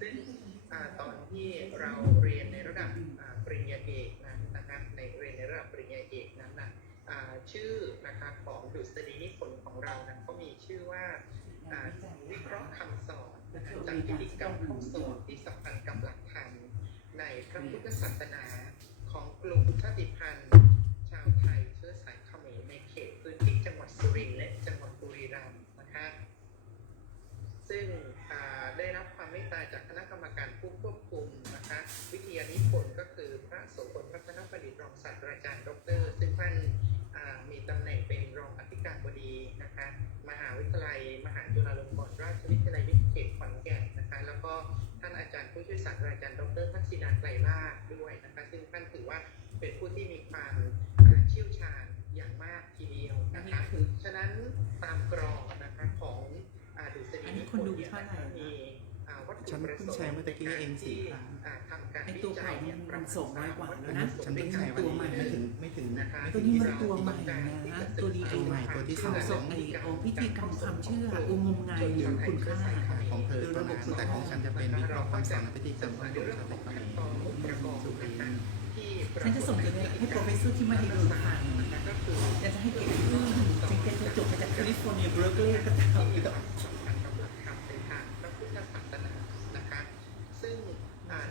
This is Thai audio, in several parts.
ซึ่งอตอนที่เราเรียนในระดับปริญญาเอกนั้นนะครับในเรียนในระดับปริญญาเอกนั้นนะชื่อนะคะของดุษฎีนิพนธ์ของเรานั้นก็มีชื่อว่าวิเคราะห์คำสอนจากพิธีกรรมคำสอนที่สัมพันธ์กับหลักธรรมในพระพุทธศาสนาของกลุ่มชาติพันธุ์ ชาวไทยเชื้อสายเขมรในเขตพื้นที่จังหวัดสุรินทร์และจังหวัดบุรีรัมย์นะคะซึ่ง อาจารย์ผู้ช่วยศาสตราจารย์ดรทักษิณาไกรลาภด้วยนะคะซึ่งท่านถือว่าเป็นผู้ที่มีความอ่าเชี่ยวชาญอย่างมากทีเดียวอันนะนี้คะคือฉะนั้นตามกรอบนะคะของอ่าดุษฎีอันนี้นิพคนนดูธ์เนี่ยเท่าไหร่นะคะมีอ่าวัตถุฉันประเพิ่งสงแชร์ค์เมื่อตะกี้เองสี่ที่ครั้งอ่าทำการไอ้วิตัวจัเก่ายเนี่ยมันส่งน้อยกว่าแล้วนะฉันเพิ่งแชร์ตัววันใหม่นี้ไม่ถึงไม่ถึงนะคะไม่ตัถึวงนี้ที่มันเราตัวใหม่นะตัวดีตัวใหม่ตัวที่สองข่าวส่งไอ้โอพิธีกรรมความเชื่อองมงายหรือคุณค่าของ เธอตัวนั้นแต่ของฉันจะเป็นวิเคราะห์คำสอนและพิธีกรรมของเขมรตอนประกอบสุรินฉันจะส่งตัวนี้ให้โปรเฟสเซอร์ที่มาให้ดูฟังนะคะก็คือจะให้เกียรติอืมจริงๆจะจบมาจากแคลิฟอร์เนียเบอร์เกลีย์ก็ตามที่ต่อ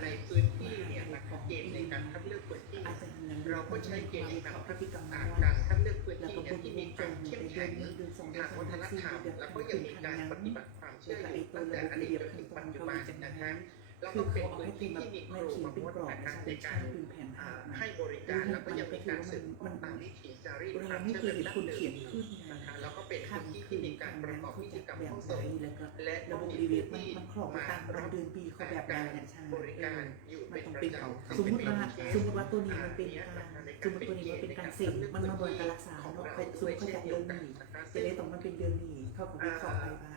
ในพื้นที่เนี่ยนะคะเกณฑ์ในการคัดเลือกพื้นที่ เราก็ใช้เกณฑ์ในการพระพิกรรมการ งนี้เดือนสองทางวัฒนธรรมแล้วก็ยังมีการปฏิบัติความเชื่ออยู่ตั้งแต่อดีตจนถึงปัจจุบันนะคะ แล้วก็เป็นพื้นที่ที่มีครูมาเป็นมดกรอบนะคะใช่ในการให้บริการแล้วก็ยังมีการสืบทอดตามวิถีจารีตความเชื่อแบบดั้คงนเดิเขียมนขึ้นนะคะแล้วก็เป็นพื้นที่ที่มีการประกอบพิธีกรรมข้อไหสงฆ์และระบบมีดีเวผู้ทมันที่มันครอบไปมาตามรับเดือนปีแบบใดเนี่ยใช่บริการอยู่เป็นประจำสมมติว่าสมมติว่าตัวนี้มันเป็นการสมมติตัวนี้มันเป็นการเสพมันมาบริการรักษาเนาะสมมติเขาจะเดือนนี้จะได้ต้องมันเป็นเดือนนี้เขาก็วิเคราะห์ไปว่า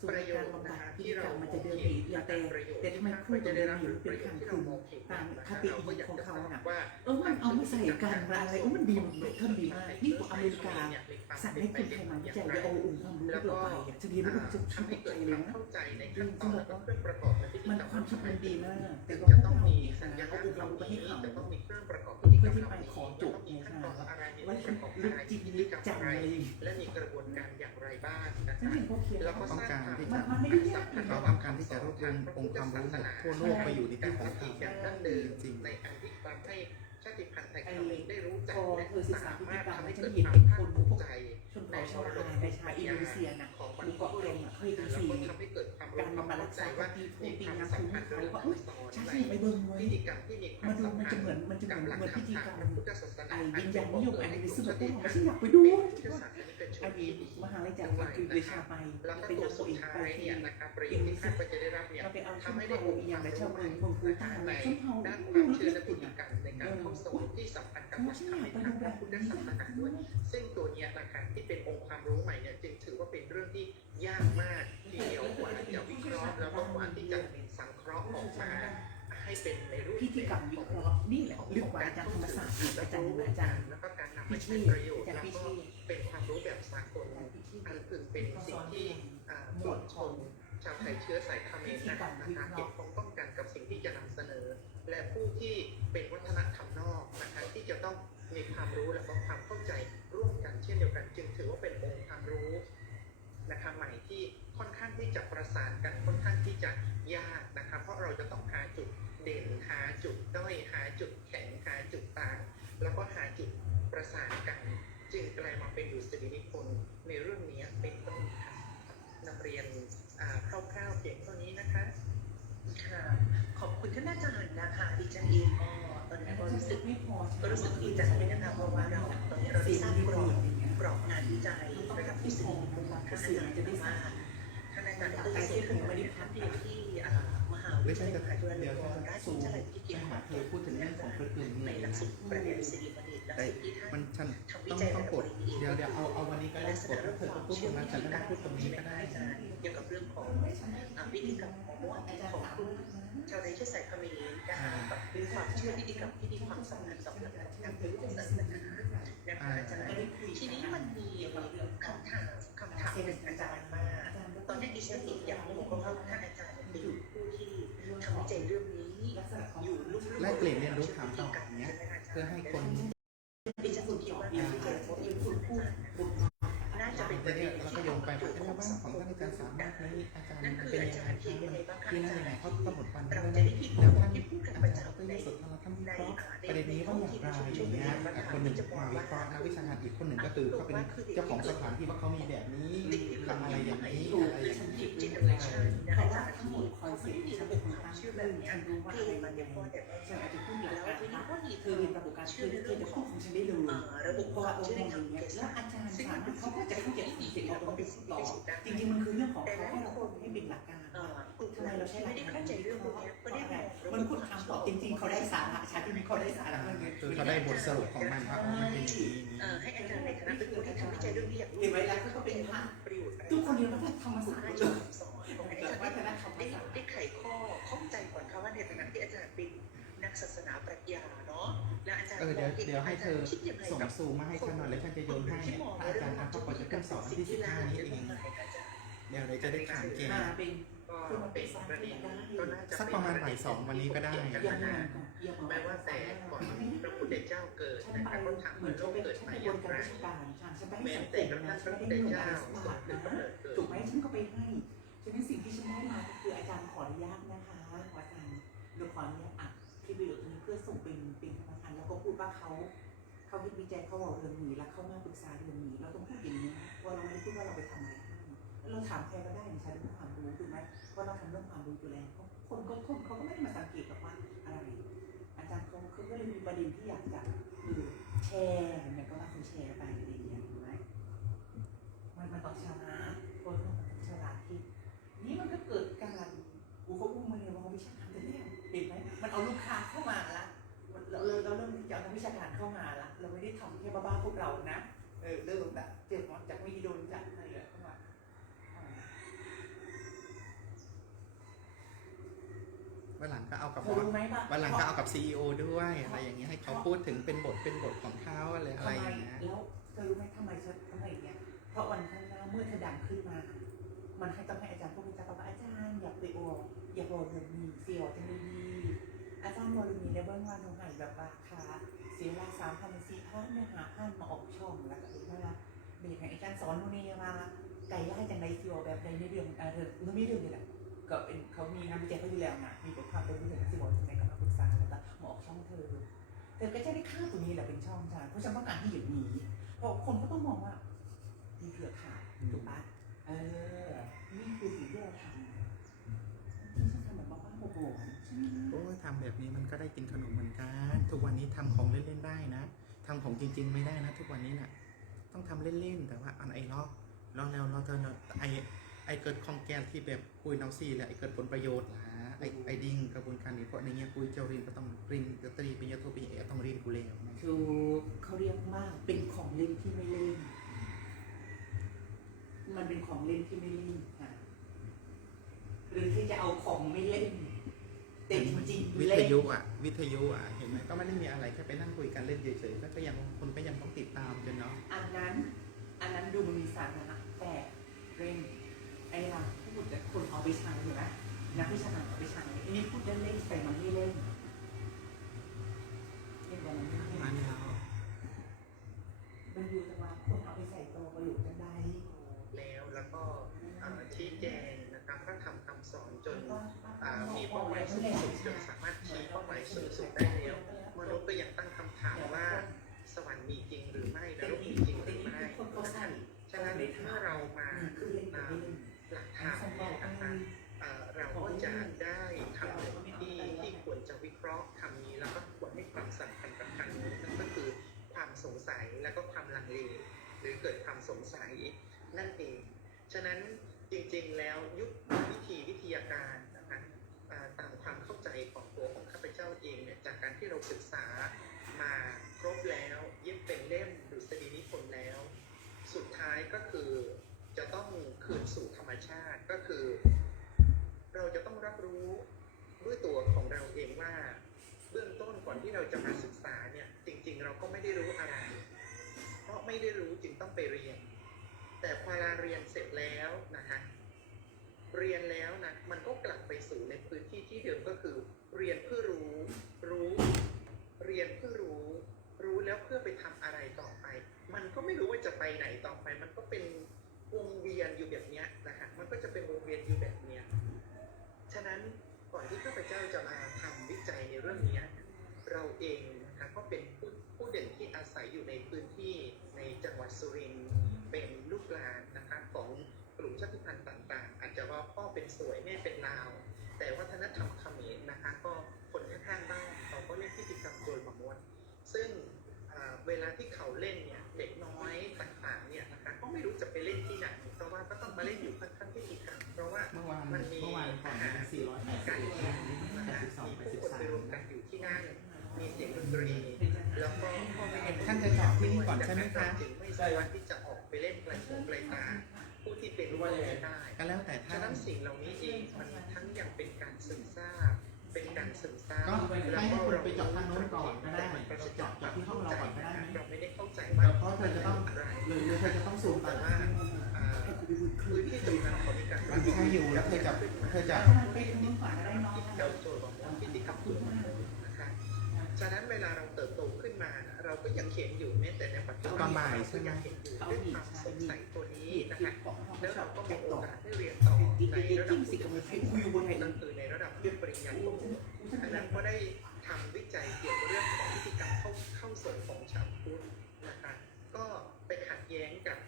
ส่วนการบำบัดพิธีกรรมมันจะเดือนนี้แล้วแต่แต่ทำไมครูตัวเดือนนี้มันเป็นขังคืนตามคติของเขาน่ะเออมันเอามาใส่กันมาอะไรโอ้มันดีมันท่านดีมากนี่กว่าอเมริกาสั่งให้คนไทยมาวิจัยจะเอาองค์ความรู้ที่เราไปอะจะดีไม่รู้จะทำทำให้ให้เกิใจดเลควายมนะเข้าใจในขั้นตอนและเครื่องประกอบในพิธีมันกรรมความคิดมันดีมากแต่แต่ว่าจะต้ต้อองงมีมีสัสัญญญาญาเขาณอุดเราไปให้เขาจะต้องมีเครื่องประกอบพิธีกรรมเพื่อที่ไปขอจบมีขั้นตอนอะไรในว่าเรื่องประกอบลึกอะไรจริงพิลึธีกกรรมจังอะไรเลยและมีกระบวนการอย่างไรบ้างนะฉันคะเห็นเขาเขียนแล้วก็สร้างความมันมันไม่ได้ยากเราต้องการที่จะรวบรวมองค์ความรู้หมดทั่วโลกไปอยู่ในที่ของที่เราแบบดั้งเดิมจริงในอันที่ทำให้ชาติพันธุ์ไทยเขมรได้รู้จักและเธอศึกษาพิสาธีมารถกรรมทำให้เกินดเห็นความเป็นภาคนภูมิกใจชนเผ่าชาวลาในชาอินโดนีเซียนะของบรหรือพเกาะบุเรุงษเคยดูแล้วซีการมารัเข้ากษาว่าที่พูมีดปีความนะสัมคุณพันธ์เขาระหว่างว่าอุ้ยสอนฉันไปเบิ่งไว้พิธีกรรมที่มีความมาดูสัมมันจะเหมือนมันจะเหมือนเหมือนพิธีกรรมระพุทธศาสนาไอ้อัวินญญานณนิยมอันนี้ซึ่งแบบติเราพันธุ์ไม่ใช่อยากไปดู พุทธศาสนาวไอ้นที่มหาลัยจากด้วยคือเดชาไปเป็นนักสุตัวดเองไปท้ายที่เนี่ยนะครับประโยชน์ที่คาดว่าจะได้รับเนี่ยเราไปเอาชทำมให้ได้เผ่าองค์อย่างไรชาวใหเมืองเมืองกูตาในเนี่ยชมเผ่าดูลึกๆพิคุณธีอะกรรมในการเข้าสวรรค์ที่สัมพันธ์กับเขาหลักใช่ธรรมไปในดูแบทางบพุทธนี้ศาสนด้วยซึ่งตัวเนี้ยนะครับที่เป็นองค์ความรู้ใหม่เนี่ยจึงถือว่าเป็นเรื่องที่ยากมากทีเดียวกว่าจะวิเคราะห์แล้วก็กว่าที่จะสังเคราะห์ออกมาให้เป็นในรูปพิธีกรรมวิเคราะห์นี่แหละลึกกว่าอาจารย์ธรรมศาสตร์อาจารย์อาจารย์แล้วก็การนำพิมาเชใช้ประโยชน์อาจารแล้วย์พิก็เชษ เป็นความรู้แบบสากลอันพึงเป็นสิ่งที่ปวดชนชาวไทยเชื้อสายเขมรนะครับนะคะเก็บคงต้องการกับสิ่งที่จะนำเสนอ และผู้ที่เป็นวัฒนธรรมนอกนะคะที่จะต้องมีความรู้และความเข้าใจร่วมกันเช่นเดียวกัน จึงถือว่าเป็นองค์ความรู้นะคะใหม่ที่ค่อนข้างที่จะประสานกันค่อนข้างที่จะยากนะคะเพราะเราจะต้องหาจุดเด่นหาจุดด้อยหาจุดแข็งหาจุดต่าง แล้วก็หาจุดประสานกัน จึงกลายมาเป็นดุษฎีนิพนธ์ในเรื่องนี้เป็นต้นค่ะนำเรียนคร่าวๆเพียงเท่านี้นะคะค่ะขอบคุณท่านอาจารย์นะคะดิฉันเองก็ตอนนี้ก็รู้สึกไม่พอก็รู้สึกดีใจนะคะเพราะว่าเราตอนนี้เราได้ทราบกรอบกรอบงานวิจัยระดับที่สี่ของท่านอาจารย์จะได้ว่าท่านอาจารย์ดรสุขุมวิทท่านเรียนที่ ไม่ใช่ยาลัจะยจุฬาลเดียวงกจะรณราชซูวิมายวิทยาให้เธอพูดถึงเรื่องของประคืนในหลักสูตรประเด็นสิริประดิษฐ์แต่สูตรที่ท่านมันฉันต้องต้องกดเดี๋ยวเดี๋ยวเอาเอาวันนี้ก็ได้กดแล้วเธอก็พูดตรงนั้นฉันก็พูดตรงนี้ก็ได้เกี่ยวกับเรื่องของอ่าพิธีกรรมของของกลุ่มชาวไทยเชื้อสายเขมรนะคะกับความเชื่อพิธีกรรมที่มีความสำคัญกับทางพุทธศาสนานะคะอาจารย์ทีนี้มันมีคำถามคำถามหนึ่งอาจารย์มาตอนนี้ดิฉันเองอย่ากรู้เพราะว่าท่านอาจารย์เป็นผู้ที่ เปลี่ยนเรียนรู้ถามต่ออย่างเงี้ยเพื่อให้คนดิฉันคิดว่าการที่จะพบที่คุณพูดน่าจะเป็นปแต่ระเด็เนี่ยนเราก็โยงไปว่าเอ๊ะแล้วบ้านของท่านอาจารย์สามารถนี้อาจารย์นั่นคือเป็นอายังจาไงรย์ที่ยังไงบ้างคะคืออานั่นจารยังไงย์เขากำหนดวันเราได้จะไหมได้ที่แล้วท่านที่พูดกันอาประจารย์จำก็ในยสุดเราทำวิในเคราะห์ประเด็นนี้ว่าอย่างไรอย่างเงี้ยอะคนหนึ่งมาวิเคราะห์นักวิชาการอีกคนหนึ่งก็คือเขาเป็นเจ้าของสถานที่ว่าเขามีแบบ คือมันรู้ว่าที่อะไรมานเดี๋ยัยวงพอไงแต่ใช่อาจจะพูดหลักแล้วการทีนี้นะก็มีคือเรียนระบบการคือคือจะพูดของฉันได้เลยระบบความเชื่อในอย่างทางเงี้ยแล้วอาจารย์สามารถเขาก็จะเข้าใจสิ่งที่เราต้องต่อจริงๆมันคือเรื่องของเขาให้เราให้เป็นหลักการทำไมเราใช้หลัไม่กได้การเข้าใจเรื่องพวกนี้ก็ได้มันพูดคำตอบจริงๆเขาได้สาระชัดที่มีเขาได้สาระคือเขาได้บทสรุปของมันว่ามันเป็นอย่างนี้ให้อาจารย์ในฐานะเป็นผู้ที่ทำวิจัยเรื่องนี้อย่างรู้เห็นไหมล่ะเขาก็เป็นพระประโยชน์อะไรทุกคนเรียนวัฒนธรรมศาสตร์ได้เลยสอนวัฒนธรรมศาสตร์ได้ไขข้อข้ เออเดี๋ยวเดี๋ยวให้เธอคิดยังไงส่งกับซูมมาให้ฉันหน่อยแล้วฉันจะโยนให้เนี่ยพระอาจารย์อัพก็ปล่อยจะขึ้นสอนวันที่สิบห้านี้เองเดี๋ยวเดี๋ยวจะได้ถามแกมาเป็นก็เป็นประเด็นก็น่าจะสักประมาณบ่ายสองวันนี้ก็ได้กันยังไงนะก่อนยังแม้ว่าแต่ก่อนพระพุทธเจ้าเกิดฉันนะไปครับก็ถามเหมืว่าอนโลเขากเป็นเกิดฉันมาไปอบย่านงการไรราชการฉันไปให้แม้สังคแต่มกระทั่นะงพฉัระนพุไม่ทธได้เงินเจ้าหลายบาทหรือนะกำเนิดเกิดถูกไหมฉันก็ไปให้ฉะนั้นสิ่งที่ฉันได้มาก็คืออาจารย์ขออนุญาต ว่าเขาเขาคิดวิจัยเขาบอกเรื่องนี้แล้วเขามาปรึกษาเรื่องนี้เราต้องพูดอย่างนี้ว่าเราไม่ได้พูดว่าเราไปทำอะไรเราถามใครก็ได้ใช้เรื่องความรู้ถูกไหมเพราะเราทำเรื่องความรู้อยู่แล้วคนก็คนเขาก็ไม่ได้มาสังเกตกับว่าอะไร อาจารย์เขาเขาก็เลยมีประเด็นที่อยากจะคือแชร์เนี่ยก็ว่าเขาแชร์ไปเลย พวกเรานะ เออเริ่มแบบเจ็บจากมีโดนจากอะไรอะเข้ามาอ่าวันหลังก็เอากับบอสวันหลังก็เอากับซีอด้วยอะไรอย่างเงี้ยให้เขาพูดถึงเป็นบทเป็นบทของเขาอะไรอะไรอย่างเงี้ยแล้วเธอรู้ไหมทำไมฉันทำไมเนี่ยเพราะวันข้างหน้าเมื่อเธอดังขึ้นมา มันให้ต้องให้อาจารย์พูดอาจารย์บอกว่าอาจารย์อย่าไปโออย่าบอกเรื่องนี้เสียวจังเลยดีอาจารย์บอกเรื่องนี้ได้เบื้องว่าหนูใหายแบบราคา สียเวลาสามพันสี่พันเนี่ยหาพันมาออกช่องแล้วก็เลยว่าเบรกให้อาจารย์สอนหนูนี่ว่าไก่ไล่จังไรเสียวแบบใดในเรื่องอ่าเธอหนูมีเรื่องนี่แหละก็เป็นเขามีงานวิจัยเขาอยู่แล้วนะมีบทความเป็นเรื่องที่บอกจังไรก็มาปรึกษาแล้วก็มาออกช่องเธอเธอก็จะได้ค่าตัวนี้แหละเป็นช่องฉันเพราะฉันต้องการที่อยู่นี้เพราะคนก็ต้องมองว่ามีเครือข่ายถูกปะเออนี่คือสิ่งที่เราทำที่ฉันทำแบบบ้าๆโบๆใช่ไหม โอ้ยทำแบบนี้มันก็ได้กินขนมเหมือนกัน ทุกวันนี้ทำของเล่นๆได้นะทำของจริง ๆ ไม่ได้นะ ทุกวันนี้น่ะ ต้องทำเล่นๆ แต่ว่าอันไอ้ล้อล้อแล้วล้อเธอเนาะไอไอเกิดคองแกนที่แบบคุยเนาซี่แหละไอเกิดผลประโยชน์ล่ะไอไอดิ้งกระบวนการนี้เพราะในเงี้ยคุยเจ้าเรียนก็ต้องเรียนดนตรีปริญญาโทปริญญาเอกต้องเรียนกูแล้วนะถูกเขาเรียกมากเป็นของเล่นที่ไม่เล่น มันเป็นของเล่นที่ไม่เล่นค่ะหรือที่จะเอาของไม่เล่น แต่จริงวิๆทเล่นยุอะ วิทยุอะ เห็นไหมก็ไม่ได้มีอะไรแค่ไปนั่งคุยกันเล่นเฉยๆแล้วก็ยังคนก็ยังต้องติดตามจนเนาะอันนั้น อันนั้นดูมันมีสาระแต่เร่งไอ้เราพูดแต่คนเอาไปใช้อยู่นะนักวิชาการเอาไปใช้อันนี้พูดเล่นๆแต่มันไม่เล่นเล่นแต่มันไม่เล่นมาแล้วมันอยู่ เป้าหมายสูงสุดจนสามารถชี้เป้าหมายสูงสุดได้แล้วมนุษย์ก็ยังตั้งคำถามว่า สวรรค์มีจริงหรือไม่นรกมีจริงหรือไม่คนก็ใส่ฉะนั้นเมื่อเรามาคือเล่นแต่ไม่เล่นหลักฐานเนี่ยนะคะเราก็จะได้คำที่ที่ควรจะวิเคราะห์คำนี้แล้วก็ควรให้ความสำคัญกับคำนี้นั่นก็คือความสงสัยแล้วก็ความลังเลหรือเกิดความสงสัยนั่นเอง ฉะนั้นจริงๆแล้วยุควิธีวิทยาการ คืนสู่ธรรมชาติก็คือ เราจะต้องรับรู้ด้วยตัวของเราเองว่า เบื้องต้นก่อนที่เราจะมาศึกษาเนี่ย จริง ๆ เราก็ไม่ได้รู้อะไร เพราะไม่ได้รู้จึงต้องไปเรียน แต่พอเราเรียนเสร็จแล้วนะฮะเรียนแล้วนะมันก็กลับไปสู่ในพื้นที่ที่เดิมก็คือ เรียนเพื่อรู้ รู้ เรียนเพื่อรู้ รู้แล้วเพื่อไปทำอะไรต่อไป มันก็ไม่รู้ว่าจะไปไหนต่อไป มันก็เป็น วงเวียนอยู่แบบนี้นะฮะมันก็จะเป็นวงเวียนอยู่แบบเนี้ยฉะนั้นก่อนที่ข้าพเจ้าจะมาทำวิจัยในเรื่องนี้เราเองนะคะก็เป็นผู้ผู้เด่นที่อาศัยอยู่ในพื้นที่ในจังหวัดสุรินทร์เป็นลูกหลานนะคะของกลุ่มชาติพันธุ์ต่าง ๆ อาจจะว่าพ่อเป็นสวยแม่เป็นลาว แต่วัฒนธรรม ก็ต้องมาเล่นอยู่ข้างๆพิธีกรรมเพราะว่าเมื่อวานมันมีเมื่อวานก่อนหน้านั้นสี่ร้อยแปดการสิบแข่งแปนะดคะสิบสองมีแปดผู้สิบคนสาไปรวมมกันอยู่ที่นั่นมีเสียงดนตรี แล้วก็พ่อแม่ท่านจะจอดที่นี่ก่อนใช่ไหมคะจึงไม่สามารถที่จะออกไปเล่นไกลหูไกลตาผู้ที่เป็นลูกเล่นได้ก็แล้วแต่ท่าฉะนนั้นสิ่งเหล่านี้เองมันทั้งยังเป็นการซึมซาบเป็นการซึมซาบก็ให้ให้คนไปจอดทางโน้นก่อนก็ได้มันปราศจอดจอดที่ห้องเราก่อนก็ได้ไหมเราไม่ได้เข้าใจว่าแล้วก็เธอจะต้องอะไรหรือหรือเธอจะต้องซูมไปแต่ว่า อ่าพื้นที่ตรงนั้นเขามีการมันใช่อยู่แล้วเธอจะเธอจะเป็นมุมขวาได้นาะที่เราโจทย์ของพิธีกรรมกลุ่มนะคะฉะนั้นเวลาเราเติบโตขึ้นมา เราก็ยังเขียนอยู่แม้แต่ในปัจจุบันเราก็ยังเห็นอยู่ด้วยความสงสัยตัวนี้นะคะแล้วเราก็มีโอกาสได้เรียนต่อในระดับสิกับมันให้คุยบนไทยก็คือในระดับปริญญาโทอันนั้นก็ได้ทำวิจัยเกี่ยวกับเรื่องของพิธีกรรมเข้าเข้าทรงของชาวพุทธนะคะก็ไปขัดแย้งกับ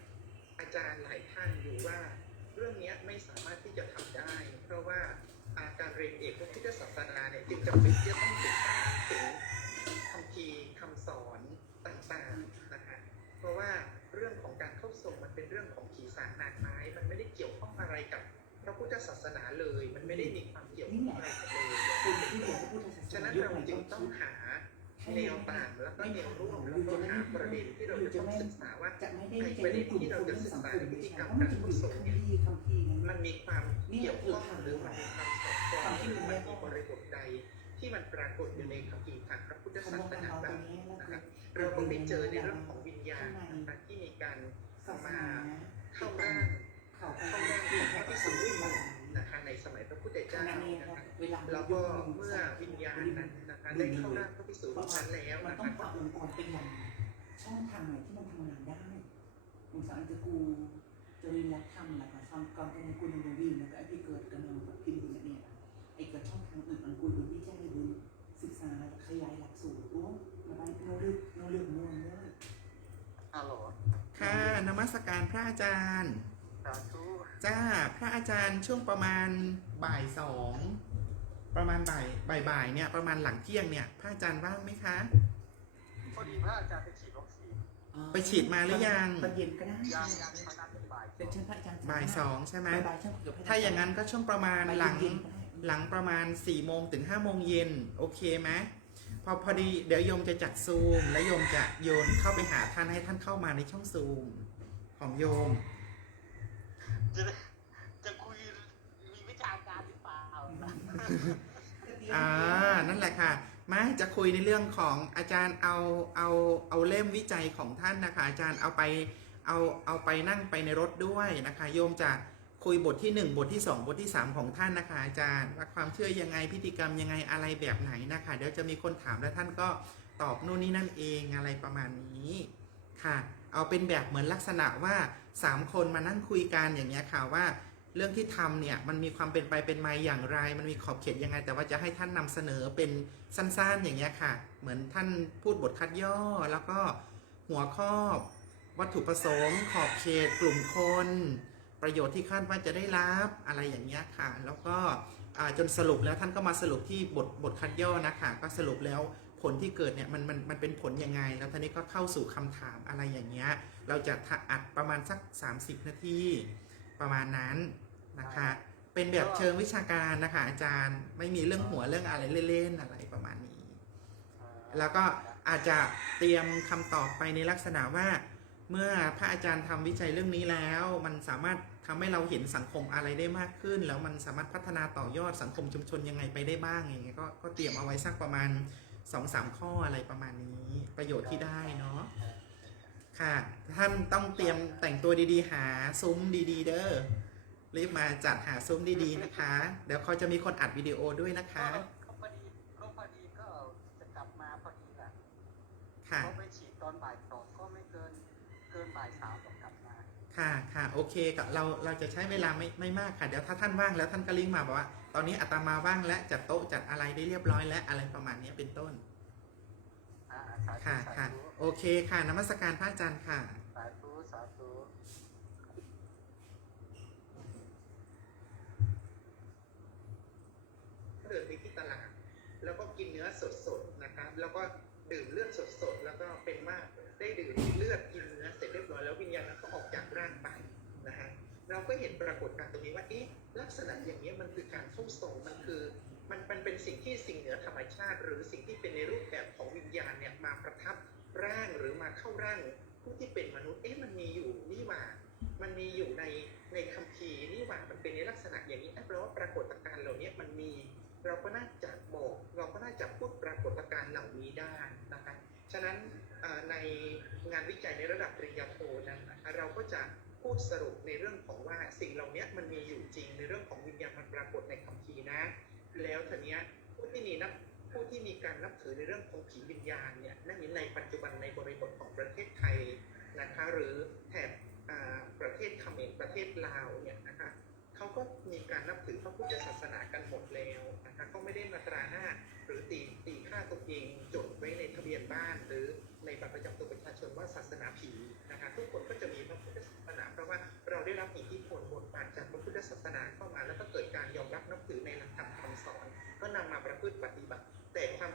อาจารย์หลาย ว่าเรื่องนี้ไม่สามารถที่จะทำได้ เพราะว่าอาการเรียนเอกพระพุทธศาสนาเนี่ยจึงจำเป็นที่จะต้องศึกษาถึงคำพีร์คำสอนต่างๆนะคะเพราะว่าเรื่องของการเข้าทรงมันเป็นเรื่องของขีสานางไม้ มันไม่ได้เกี่ยวข้องอะไรกับพระพุทธศาสนาเลย มันไม่ได้มีความเกี่ยวข้องอะไรกันเลยเพราสฉะนั้นเราจึงต้องหา แนวต่างแล้วก็แนวร่วมแล้วก็หาประเด็นที่เราจะต้องศึกษาว่าจะไม่ได้จะไม่เรื่องสังคมไม่ใช่เพรมันจะอยู่คำพีคำพีนั้นมันมีความเกี่ยวข้องหรือมันมีความสอดคล้องหรือมันมีบริบทใดที่มันปรากฏอยู่ในคัมภีร์ทางพระพุทธศาสนาบ้างนะครับเราก็ไปเจอในเรื่องของวิญญาณนะที่มีการมาเข้าร่างเข้าด้าร่างเรียนพระพิสุทธิ์ นะคะในสมัยพระพุทธขเจ้าณะนี้นะคะเวลาแล้วก็เมื่อวิญญาณนั้นนะคะได้เข้าร่างพระพิสุทธิ์นั้นแล้วมันนะต้องคะหาองค์กรเป็นอย่างช่องทางไหนที่มันทำงานได้มึงสอนจะกูจะเรียนรักธรรมแล้วก็สอนก่อนเป็นกูในวิวแล้วก็ไอ้ที่เกิดกันมาพิมพ์เนี่ยไอ้เกิดช่องทางอื่นมันกูดูวิจัยดูศึกษาขยายหลักสูตรโอ้ระบายโนเลือกโนเลือกโน่นเลยฮัลโหลค่ะนมัสการพระอาจารย์สาธุ จ้าพระอาจารย์ช่วงประมาณบ่ายสองประมาณบ่ายบ่ายบ่ายเนี่ยประมาณหลังเที่ยงเนี่ยพระอาจารย์ว่างไหมคะพอดีพระอาจารย์ไปฉีดวัคซีนไปฉีดมาหรือยังตอนเย็นก็ได้ยังยังเขานัดเป็นบ่ายเป็นเชิญพระอาจารย์บ่ายสองใช่ไหมบ่ายช่างคุยกับพระถ้าอย่างนั้นก็ช่วงประมาณหลังเย็นๆก็ได้หลังประมาณ4ี่โมงถึง5้าโมงเย็นโอเคไหมพอพอดีเดี๋ยวโยมจะจัดซูม และโยมจะโยนเข้าไปหาท่านให้ท่านเข้ามาในช่องซูมของโยม จะจะคุยมีวิชาการหรือเปล่าอ่านั่นแหละค่ะ มาจะคุยในเรื่องของอาจารย์เอาเอาเอาเล่มวิจัยของท่านนะคะ อาจารย์เอาไปเอาเอาไปนั่งไปในรถด้วยนะคะ โยมจะคุยบทที่ 1 บทที่ 2 บทที่ 3 ของท่านนะคะ อาจารย์ว่าความเชื่อยังไงพิธีกรรมยังไงอะไรแบบไหนนะคะ เดี๋ยวจะมีคนถามแล้วท่านก็ตอบนู่นนี่นั่นเองอะไรประมาณนี้ค่ะ เอาเป็นแบบเหมือนลักษณะว่า 3คนมานั่งคุยกันอย่างเงี้ยค่ะว่าเรื่องที่ทำเนี่ยมันมีความเป็นไปเป็นมาอย่างไร มันมีขอบเขตยังไง แต่ว่าจะให้ท่านนำเสนอเป็นสั้นๆอย่างเงี้ยค่ะ เหมือนท่านพูดบทคัดย่อแล้วก็หัวข้อวัตถุประสงค์ ขอบเขตกลุ่มคน ประโยชน์ที่คาดว่าจะได้รับอะไรอย่างเงี้ยค่ะ แล้วก็จนสรุปแล้วท่านก็มาสรุปที่บทบทคัดย่อนะคะก็สรุปแล้ว ผลที่เกิดเนี่ยมันมันมันเป็นผลยังไง แล้วท่านี้ก็เข้าสู่คำถามอะไรอย่างเงี้ย เราจะอัดประมาณสัก 30 นาทีประมาณนั้นนะคะ เป็นแบบเชิงวิชาการนะคะอาจารย์ไม่มีเรื่องหัวเรื่องอะไรเล่นๆอะไรประมาณนี้ แล้วก็อาจจะเตรียมคำตอบไปในลักษณะว่า เมื่อพระอาจารย์ทำวิจัยเรื่องนี้แล้ว มันสามารถทำให้เราเห็นสังคมอะไรได้มากขึ้น แล้วมันสามารถพัฒนาต่อยอดสังคมชุมชนยังไงไปได้บ้างอย่างเงี้ยก็เตรียมเอาไว้สักประมาณ 2อสามข้ออะไรประมาณนี้ ประโยชน์ที่ได้เนาะค่ะท่านต้องเตรียมแต่งตัวดีๆ หาซุ้มดีๆ เด้อรีบมาจัดหาซุ้มดีๆนะคะ เดี๋ยวเขาจะมีคนอัดวิดีโอด้วยนะคะก็พอดีก็พอดีก็จะกลับมาพอดีแหละค่ะ ค่ะค่ะโอเคกับเราเราจะใช้เวลาไม่ไม่มากค่ะเดี๋ยวถ้าท่านว่างแล้วท่านก็ลิงก์มาบอกว่า ตอนนี้อาตมาว่างและจัดโต๊ะจัดอะไรได้เรียบร้อยและอะไรประมาณนี้เป็นต้นอ่าสาธุค่ะสาค่ะธุโอเคค่ะนมัสการพระอาจารย์ค่ะสาธุสาธุเดินไปที่ตลาดแล้วก็กินเนื้อสดๆนะครับแล้วก็ดื่มเลือดสดๆแล้วก็เป็นมากได้ดื่มเลือด เราก็เห็นปรากฏการณ์ตรงนี้ว่าเอ๊ะลักษณะอย่างนี้มันคือการเข้าทรงมันคือ มันมันเป็นสิ่งที่สิ่งเหนือธรรมชาติ หรือสิ่งที่เป็นในรูปแบบของวิญญาณเนี่ยมาประทับร่างหรือมาเข้าร่างผู้ที่เป็นมนุษย์เอ๊ะมันมีอยู่นี่หว่ามันมีอยู่ในในคัมภีร์นี่หว่ามันเป็นในลักษณะอย่างนี้แปลว่าปรากฏการณ์เหล่านี้มันมี เราก็น่าจะบอกเราก็น่าจะพูดปรากฏการณ์เหล่านี้ได้นะคะฉะนั้นในงานวิจัยในระดับปริญญาโทนั้นเราก็จะ พูดสรุปในเรื่องของว่าสิ่งเหล่านี้มันมีอยู่จริงในเรื่องของวิญญาณมันปรากฏในคัมภีร์นะ แล้วทีเนี้ยผู้ที่มีนับผู้ที่มีการนับถือในเรื่องของผีวิญญาณเนี่ยนั่นในปัจจุบันในบริบทของประเทศไทยนะคะหรือแถบประเทศเขมรประเทศลาวเนี่ยนะคะเขาก็มีการนับถือพระพุทธศาสนา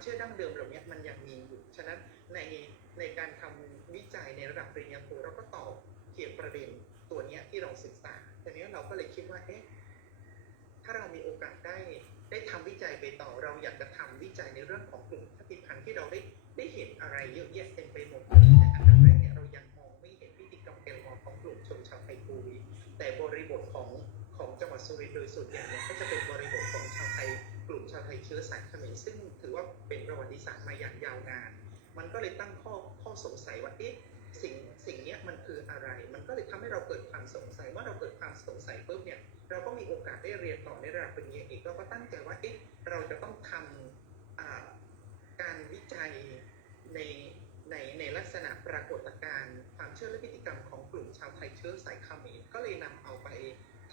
เชื่อดั้งเดิมเหล่านี้มันยังมีอยู่ ฉะนั้นในในการทำวิจัยในระดับปริญญาโทเราก็ตอบเกี่ยวประเด็นตัวนี้ที่เราศึกษาทีนี้เราก็เลยคิดว่าเอ๊ะถ้าเรามีโอกาสได้ได้ทำวิจัยไปต่อเราอยากจะทำวิจัยในเรื่องของกลุ่มชาติพันธุ์ที่เราได้ได้เห็นอะไรเยอะแยะเต็มไปหมดเลยแต่อันดับแรกเนี่ยเรายังมองไม่เห็นพฤติกรรมแกนนอของกลุ่มชนชาวไทยปุยแต่บริบทของของจังหวัดสุรินทร์โดยส่วนใหญ่เนี่ยก็จะเป็นบริบทของชาวไทย กลุ่มชาวไทยเชื้อสายเขมรซึ่งถือว่าเป็นประวัติศาสตร์มาอย่างยาวนาน มันก็เลยตั้งข้อข้อสงสัยว่าเอ๊ะสิ่งสิ่งนี้มันคืออะไร มันก็เลยทำให้เราเกิดความสงสัยเมื่อเราเกิดความสงสัยปุ๊บเนี่ย เราก็มีโอกาสได้เรียนต่อในระดับปริญญาเอกเราก็ตั้งใจว่า เอ๊ะ เราจะต้องทำอ่าการวิจัยในในในลักษณะปรากฏการณ์ความเชื่อและพฤติกรรมของกลุ่มชาวไทยเชื้อสายเขมรก็เลยนำเอาไป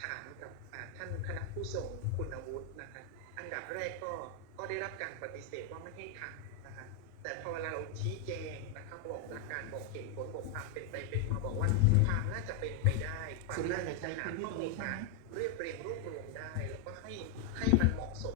ถามกับท่านคณะผู้ทรงคุณวุฒิ แรกก็ก็ได้รับการปฏิเสธว่าไม่ให้ทำนะคะแต่พอเวลาเราชี้แจงนะครับบอกหลักการบอกเหตุผลบอกความเป็นไปเป็นมาบอกว่าความน่าจะเป็นไปได้ความสุริยะน่าอจะยากใช้หาพื้นที่ข้อตรงมูนี้ลใช่ไหมามเรียบเรียงรวบรวม